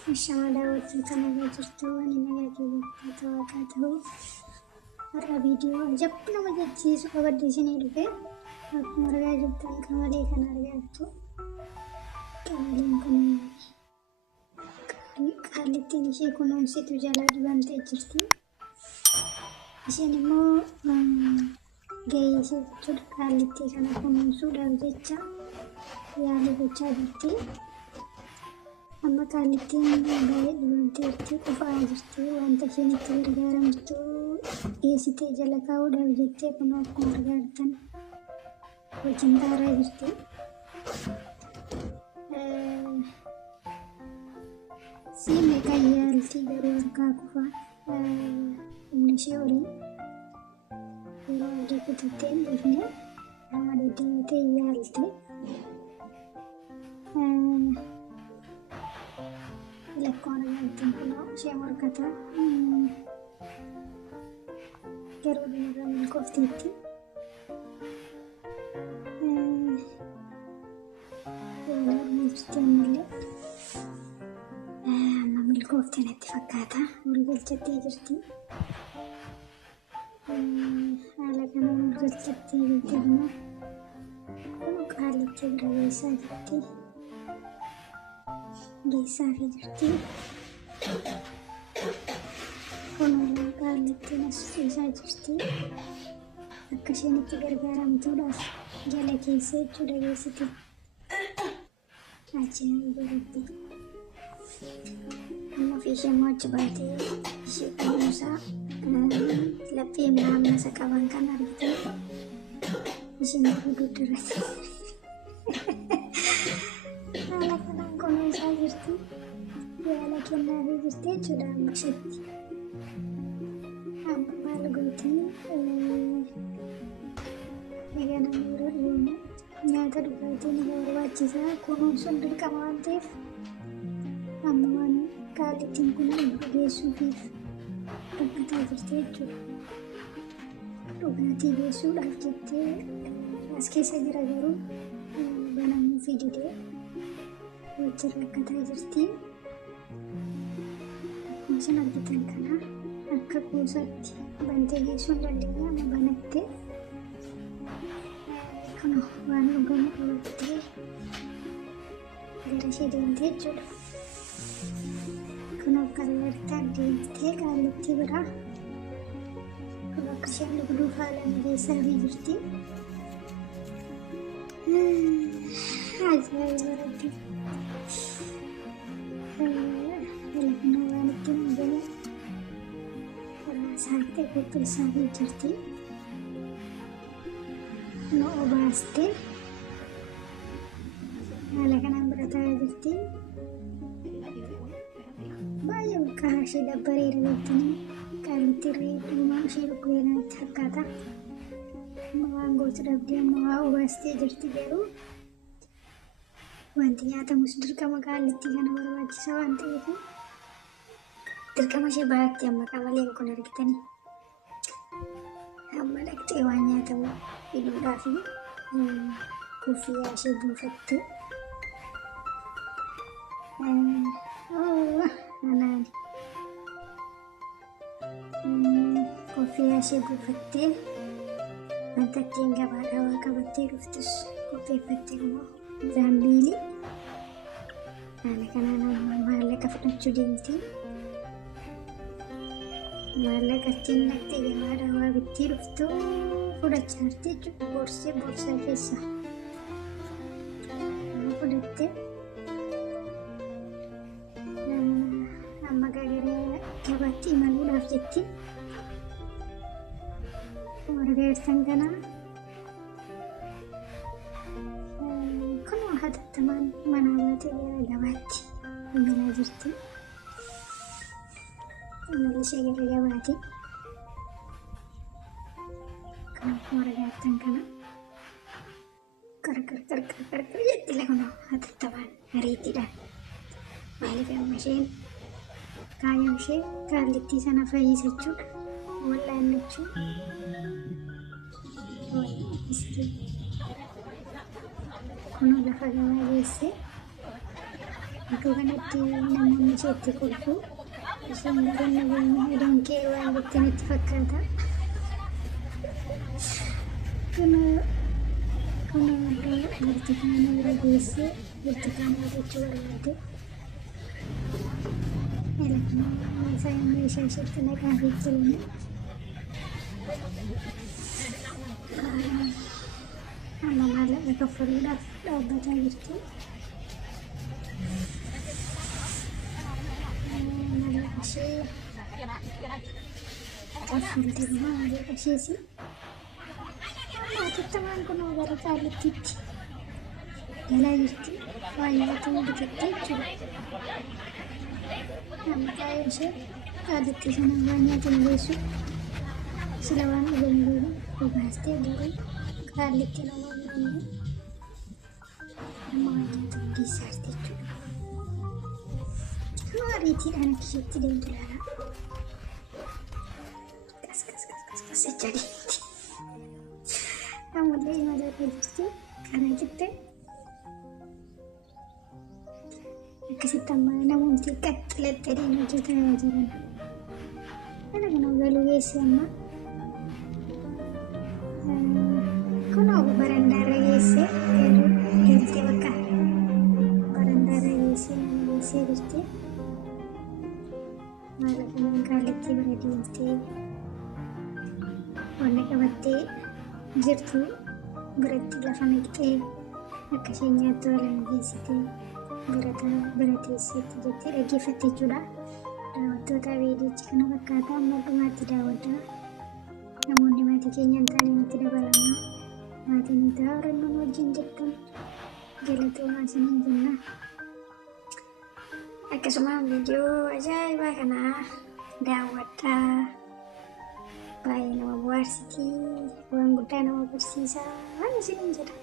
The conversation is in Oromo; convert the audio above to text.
Shamadaa wajjin nagaa jirtu waan nagaa keessatti waaqaa ta'u har'a viidiyoo ajab nama jechisiisu qabadde isinii dhufe akkuma argaa jirtan qamalee kan argaa jirtu qamaleen kun qaallittiin ishee kunuunsitu jala dibamtee jirti. Isheen immoo gahee ishee jechuudha qaallittii kana kunuunsuudhaaf jecha yaalii gochaa jirti. Amma qaallittiin baay'ee dhibamteetti qufaa jirti. Wanta isheen itti gargaaramtu dhiyeessitee jala kaa'uudhaaf jettee kun akkuma argaa jirtan wajjin taaraa jirti. Siimee kan yaaltii garuu harkaa kufaa humna ishee olii yeroo adii kutattee hin dhufne nama deddeebitee yaalti. Lekkoon argamtiin kun ishee morkata garuu dhumarra milkoofteetti. Yaalii jirti ammallee amma milkoofte natti fakkaata. Walgalchattee jirti. Haala kana walgalchattee jirti immoo kun qaallittii bira geessaa jirti. Geessaa fi jirti. Kun qaallittiin as dhiisaa jirti. Akka isheen itti gargaaramtuudhaaf jala keessa jechuudha geessiti. Achi biratti amma ofii ishee immoo achi baatee ishee kunuunsaa laphee naannasa qaban kan argite isheen guddarratti. Haala kanaan kunuunsaa jirti. Yaala kennaafii jirti jechuudha amma isheetti. Amma maal gooti? Egaa namni yeroo dhiyoomu nyaata dhugaatii ni barbaachisaa. Kunuunsuun dirqama waan ta'eef amma waan qaallittiin kun geessuufiif dubbataa jirti jechuudha. Dhugaatii geessuudhaaf jettee as keessa jira garuu banamuufii didee wajjin rakkataa jirti. Akkuma isin argitan kana akka kuusaatti bantee geessuu hin dandeenya. Amma banattee kun waan dhugamu qabattee gara ishee deemtee jechuudha. Kun akka argaa deemtee qaallittii biraa kun akka isheen dhugduuf haala mijeessaafii jirti. Ajaa'iba rabbi! Telefoon waan ittiin dhugame saaxiltee qopheessaafii jirti. Nu obaastee haala kanaan bira taa'aa jirti. Baay'ee maqaa ishee dabbareera jettanii qaallittii dhumaa ishee dhukkubee natti fakkaata. Amma waan gootu dhabdee amma waa obaastee jirti garuu wanti nyaatamus dirqama qaallittii kana barbaachisa waan ta'eef dirqama ishee baatti amma qamaleen kun argitanii. Amma dhaqxee waan nyaatamu fiduudhaaf kuffiyyaa ishee buufattee kuffiyyaa ishee buufattee wanta ittiin gabaadhaa waa qabattee dhuftus qopheeffattee immoo zaambiilii haala kanaan amma maallaqa fudhachuu deemti. Maallaqa ittiin naqxee gabaadhaa waa bittee dhuftu fudhachaa jirti jechuudha. Boorsaa keessaa fudhattee amma gara gabaatti imaluudhaaf jetti. Warra jirtan kana kun hatattamaan manaa baatee gara gabaatti imalaa jirti. Imala ishee gara gabaatti kan warra jirtan kana qarqar jetti lakunoo hatattamaan ariitiidhaan. Maaliif amma isheen kaayyoon ishee qaallittii sana fayyisachuudha. Wallaannachuu kun lafa gabaa geessee Aku kanatti namoonni isheetti kolfu isheen garuu nageenya doonkee waan jetti natti fakkaata. Kun burtukaana bira geesse burtukaana jechuu barbaade. Saya meeshaa isheetti naqaafii jiran. Amma maallaqa kaffaluudhaaf dhaabbataa jirti. Maallaqa ishee kaffaltee buna maallaqa isheesi. Atattamaan kun gara Qaallittiitti galaa jirti. Baay'atanii bitattee jechuudha. Amma taa'ee ishee Qaallittii sana waan nyaatan geessu sila waan dhugan dhugaastee garuu Qaallittii namoonni nama waan nyaatan geessaa jirti jechuudha. Amma ariitiidhaan akka isheetti deemtu ilaala. Qas jechaa deemti. Ammallee imala irra jirti. Kana jettee akkasitti amma namoonni qaxxilattee hojjetaa jiran. Kana galuu geessi amma. Kunoo barandaarra geesse galtee bakka barandaarra geessee jirti. Maala kanaan Qaallittii bira deemtee wanna qabattee jirtu biratti lafa naqxee akka isheen nyaattu waliin geessitee bira teesseetti jettee dhaggeeffatte jechuudha. Daawwattoota viidiyochi kana fakkaata amma dhumaatti daawwadhaa. Namoonni maatii keenya hin taane nutti dabalamaa. Maatiin nuti haarannoon wajjin jettan galatoomaa isiniin jenna. Akkasuma viidiyoo ajaa'ibaa kana daawwadhaa. Baay'ee nama bohaarsiti, waan guddaa nama barsiisa waan isiniin jedha.